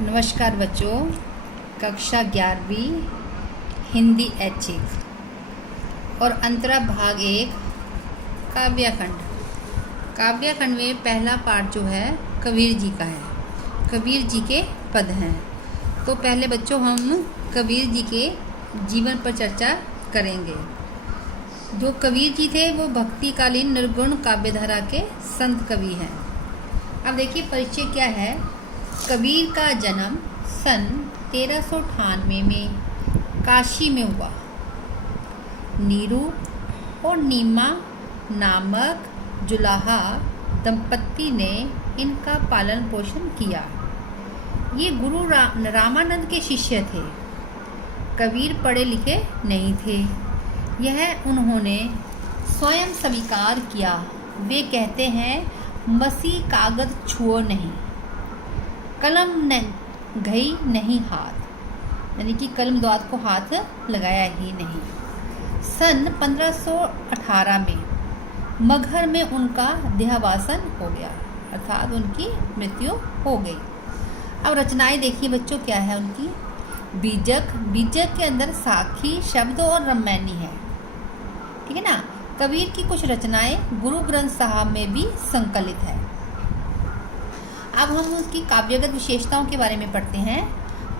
नमस्कार बच्चों, कक्षा 11वीं हिंदी ऐच्छिक और अंतरा भाग 1 काव्यखंड। काव्यखंड में पहला पाठ जो है कबीर जी का है। कबीर जी के पद हैं। तो पहले बच्चों हम कबीर जी के जीवन पर चर्चा करेंगे। जो कबीर जी थे वो भक्तिकालीन निर्गुण काव्यधारा के संत कवि हैं। अब देखिए परिचय क्या है। कबीर का जन्म सन 1398 में काशी में हुआ। नीरू और नीमा नामक जुलाहा दंपत्ति ने इनका पालन पोषण किया। ये गुरु रामानंद के शिष्य थे। कबीर पढ़े लिखे नहीं थे, यह उन्होंने स्वयं स्वीकार किया। वे कहते हैं, मसी कागज छुओ नहीं, कलम न गई नहीं हाथ, यानी कि कलम द्वात को हाथ लगाया ही नहीं। सन 1518 में मगहर में उनका देहावसान हो गया, अर्थात उनकी मृत्यु हो गई। अब रचनाएं देखिए बच्चों क्या है उनकी। बीजक, बीजक के अंदर साखी शब्द और रमैनी है, ठीक है ना। कबीर की कुछ रचनाएं गुरु ग्रंथ साहब में भी संकलित है। अब हम उसकी काव्यगत विशेषताओं के बारे में पढ़ते हैं।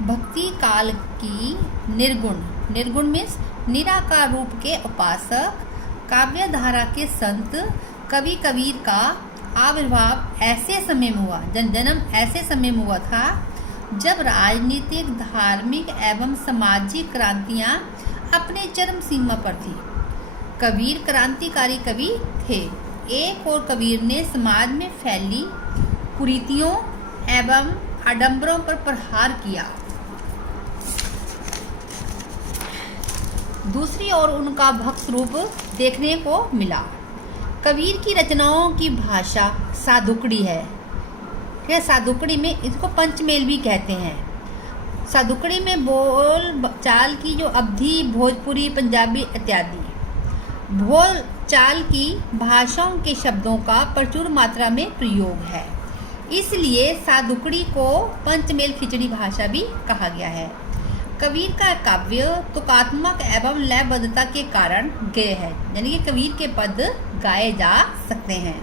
भक्ति काल की निर्गुण, निर्गुण मीन्स निराकार रूप के उपासक, काव्यधारा के संत। कवि कबीर का आविर्भाव ऐसे समय में हुआ, जन्म ऐसे समय में हुआ था जब राजनीतिक, धार्मिक एवं सामाजिक क्रांतियां अपने चरम सीमा पर थी। कबीर क्रांतिकारी कवि थे। एक और कबीर ने समाज में फैली कुरीतियों एवं आडंबरों पर प्रहार किया, दूसरी ओर उनका भक्त रूप देखने को मिला। कबीर की रचनाओं की भाषा सादुकड़ी है। सादुकड़ी में इसको पंचमेल भी कहते हैं। सादुकड़ी में बोल चाल की जो अवधि भोजपुरी, पंजाबी इत्यादि बोल चाल की भाषाओं के शब्दों का प्रचुर मात्रा में प्रयोग है। इसलिए सादुकड़ी को पंचमेल खिचड़ी भाषा भी कहा गया है। कबीर का काव्य तुकात्मक एवं लयबद्धता के कारण गेय है, यानी कि कबीर के पद गाए जा सकते हैं,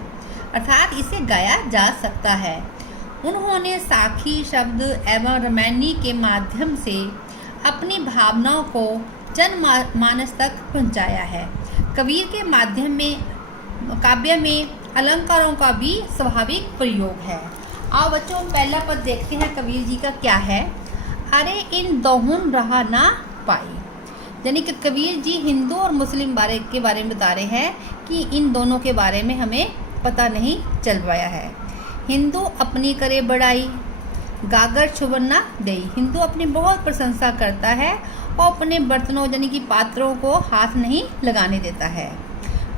अर्थात इसे गाया जा सकता है। उन्होंने साखी शब्द एवं रमैनी के माध्यम से अपनी भावनाओं को जनमानस तक पहुंचाया है। कबीर के माध्यम में काव्य में अलंकारों का भी स्वाभाविक प्रयोग है। आओ बच्चों पहला पद देखते हैं कबीर जी का क्या है। अरे इन दोहुन रहा ना पाई, यानी कि कबीर जी हिंदू और मुस्लिम के बारे में बता रहे हैं कि इन दोनों के बारे में हमें पता नहीं चल पाया है। हिंदू अपनी करे बड़ाई, गागर छुबन ना दई। हिंदू अपनी बहुत प्रशंसा करता है और अपने बर्तनों यानी कि पात्रों को हाथ नहीं लगाने देता है।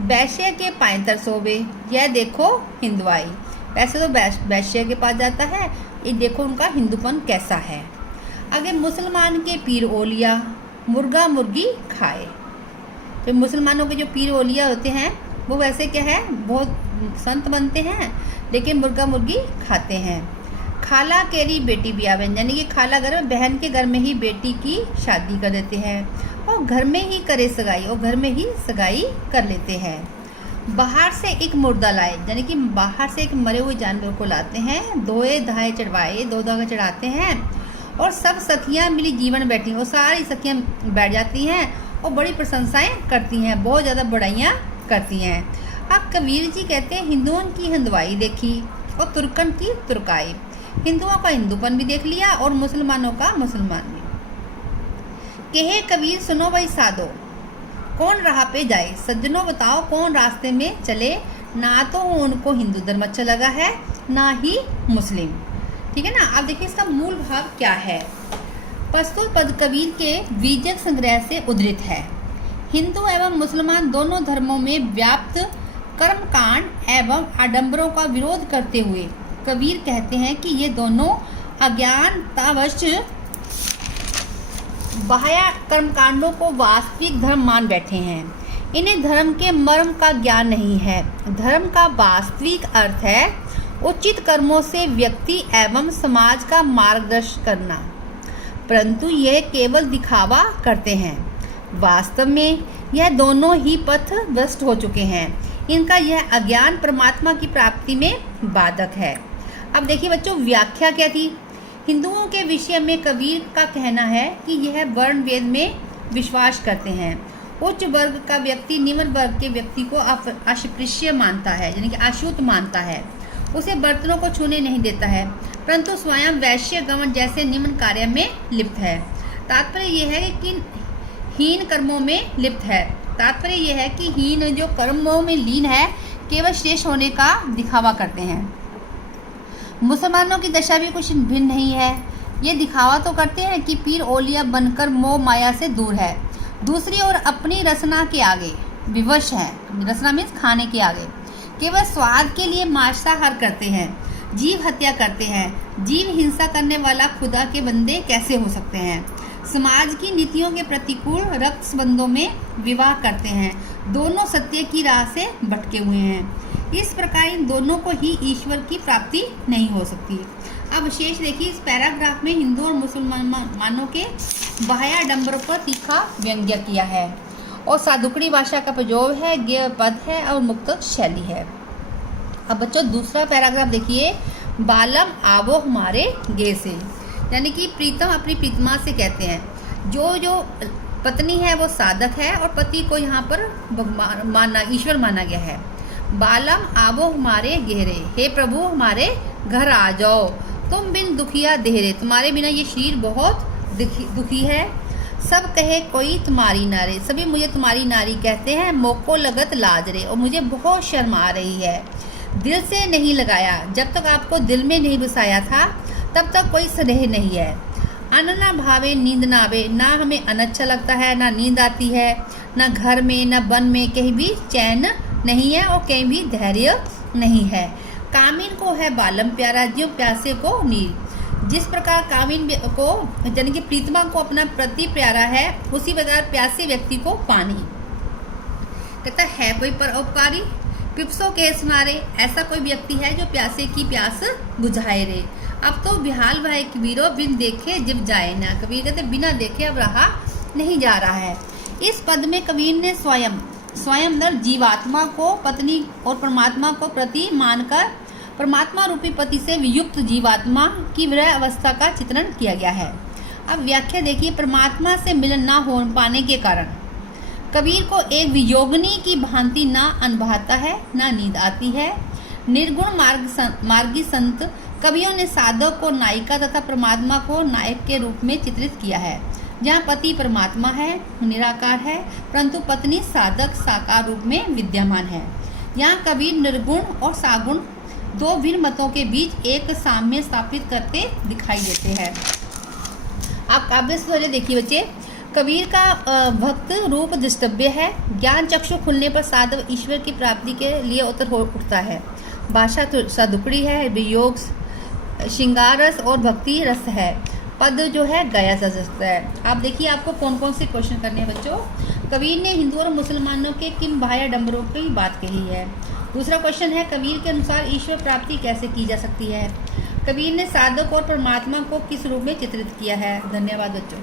वैश्य के पैंतर सोबे, यह देखो हिंदुआई। वैसे तो वैश्य के पास जाता है, ये देखो उनका हिंदूपन कैसा है। आगे मुसलमान के पीर ओलिया, मुर्गा मुर्गी खाए। तो मुसलमानों के जो पीर ओलिया होते हैं वो वैसे क्या है, बहुत संत बनते हैं लेकिन मुर्गा मुर्गी खाते हैं। खाला केरी बेटी ब्यावन, यानी कि खाला घर बहन के घर में ही बेटी की शादी कर देते हैं और घर में ही करे सगाई, और घर में ही सगाई कर लेते हैं। बाहर से एक मुर्दा लाए, यानी कि बाहर से एक मरे हुए जानवर को लाते हैं, धोए धाए चढ़वाए, दो धागे चढ़ाते हैं और सब सखियां मिली जीवन बैठी, और सारी सखियां बैठ जाती हैं और बड़ी प्रशंसाएं करती हैं, बहुत ज़्यादा बड़ाइयाँ करती हैं। अब कबीर जी कहते हैं, हिंदुओं की हिंदुआई देखी और तुर्कन की तुर्काई। हिंदुओं का हिंदूपन भी देख लिया और मुसलमानों का मुसलमान भी। कहे कबीर सुनो भाई साधो, कौन राह पे जाए, सज्जनों बताओ कौन रास्ते में चले। ना तो उनको हिंदू धर्म अच्छा लगा है, ना ही मुस्लिम, ठीक है ना। अब देखिए इसका मूल भाव क्या है। प्रस्तुत पद कबीर के बीजक संग्रह से उद्धृत है। हिंदू एवं मुसलमान दोनों धर्मों में व्याप्त कर्मकांड एवं आडंबरों का विरोध करते हुए कबीर कहते हैं कि ये दोनों अज्ञानतावश बाह्य कर्मकांडों को वास्तविक धर्म मान बैठे हैं। इन्हें धर्म के मर्म का ज्ञान नहीं है। धर्म का वास्तविक अर्थ है उचित कर्मों से व्यक्ति एवं समाज का मार्गदर्शन करना, परंतु यह केवल दिखावा करते हैं। वास्तव में यह दोनों ही पथ भ्रष्ट हो चुके हैं। इनका यह अज्ञान परमात्मा की प्राप्ति में बाधक है। अब देखिए बच्चों, व्याख्या क्या थी। हिंदुओं के विषय में कबीर का कहना है कि यह वर्ण वेद में विश्वास करते हैं। उच्च वर्ग का व्यक्ति निम्न वर्ग के व्यक्ति को अस्पृश्य मानता है, यानी कि अशुद्ध मानता है। उसे बर्तनों को छूने नहीं देता है, परंतु स्वयं वैश्य गमन जैसे निम्न कार्य में लिप्त है। तात्पर्य यह है कि हीन कर्मों में लिप्त है। तात्पर्य यह है कि हीन जो कर्मों में लीन है, केवल श्रेष्ठ होने का दिखावा करते हैं। मुसलमानों की दशा भी कुछ भिन्न नहीं है। ये दिखावा तो करते हैं कि पीर औलिया बनकर मोह माया से दूर है, दूसरी ओर अपनी रसना के आगे विवश है। रसना मीन्स खाने के आगे, केवल स्वाद के लिए मांसाहार करते हैं, जीव हत्या करते हैं। जीव हिंसा करने वाला खुदा के बंदे कैसे हो सकते हैं। समाज की नीतियों के प्रतिकूल रक्त संबंधों में विवाह करते हैं। दोनों सत्य की राह से भटके हुए हैं। इस प्रकार इन दोनों को ही ईश्वर की प्राप्ति नहीं हो सकती। अब विशेष देखिए, इस पैराग्राफ में हिंदू और मुसलमानों के बाह्याडंबरों पर तीखा व्यंग्य किया है और साधुकड़ी भाषा का प्रयोग है, गेय पद है और मुक्त शैली है। अब बच्चों दूसरा पैराग्राफ देखिए, बालम आवो हमारे गे से, यानी कि प्रीतम अपनी प्रीतमा से कहते हैं। जो पत्नी है वो साधक है और पति को यहाँ पर ईश्वर माना गया है। बालम आवो हमारे गहरे, हे प्रभु हमारे घर आ जाओ। तुम बिन दुखिया देहरे, तुम्हारे बिना ये शरीर बहुत दुखी है। सब कहे कोई तुम्हारी नारे, सभी मुझे तुम्हारी नारी कहते हैं। मोको लगत लाज रे, और मुझे बहुत शर्म आ रही है। दिल से नहीं लगाया, जब तक आपको दिल में नहीं बसाया था तब तक कोई स्नेह नहीं है। अन्न ना भावे नींद ना आवे, ना हमें अन्न अच्छा लगता है, ना नींद आती है, ना घर में ना वन में कहीं भी चैन नहीं है और कहीं भी धैर्य नहीं है। कामिन को है बालम प्यारा, ज्यों प्यासे को नीर। जिस प्रकार कामिन को यानी कि प्रीतमा को अपना प्रति प्यारा है, उसी प्रकार प्यासे व्यक्ति को पानी। कहता है कोई परोपकारी पिप्सों के सुनारे, ऐसा कोई व्यक्ति है जो प्यासे की प्यास बुझाए रे। अब तो बिहाल भाई कबीरो बिन देखे जिब जाए ना। कबीर कहते बिना देखे अब रहा नहीं जा रहा है। इस पद में कबीर ने स्वयं नर जीवात्मा को पत्नी और परमात्मा को प्रति मानकर परमात्मा रूपी पति से वियुक्त जीवात्मा की विरह अवस्था का चित्रण किया गया है। अब व्याख्या देखिए, परमात्मा से मिलन ना हो पाने के कारण कबीर को एक वियोगिनी की भांति ना अन्न भाता है, ना नींद आती है। निर्गुण मार्गी संत कवियों ने साधक को नायिका तथा परमात्मा को नायक के रूप में चित्रित किया है। जहाँ पति परमात्मा है, निराकार है, परंतु पत्नी साधक साकार रूप में विद्यमान है। यहाँ कबीर निर्गुण और सागुण दो भिन्न मतों के बीच एक साम्य स्थापित करते दिखाई देते हैं। आप काव्य स्वर देखिए बच्चे, कबीर का भक्त रूप द्रष्टव्य है। ज्ञान चक्षु खुलने पर साधव ईश्वर की प्राप्ति के लिए उठता है। भाषा तो साधुकड़ी है, वियोग श्रृंगार रस और भक्ति रस है। पद जो है गया सजस्ता है। आप देखिए आपको कौन कौन से क्वेश्चन करने हैं बच्चों। कबीर ने हिंदू और मुसलमानों के किन बाह्याडंबरों की बात कही है। दूसरा क्वेश्चन है, कबीर के अनुसार ईश्वर प्राप्ति कैसे की जा सकती है। कबीर ने साधक और परमात्मा को किस रूप में चित्रित किया है। धन्यवाद बच्चों।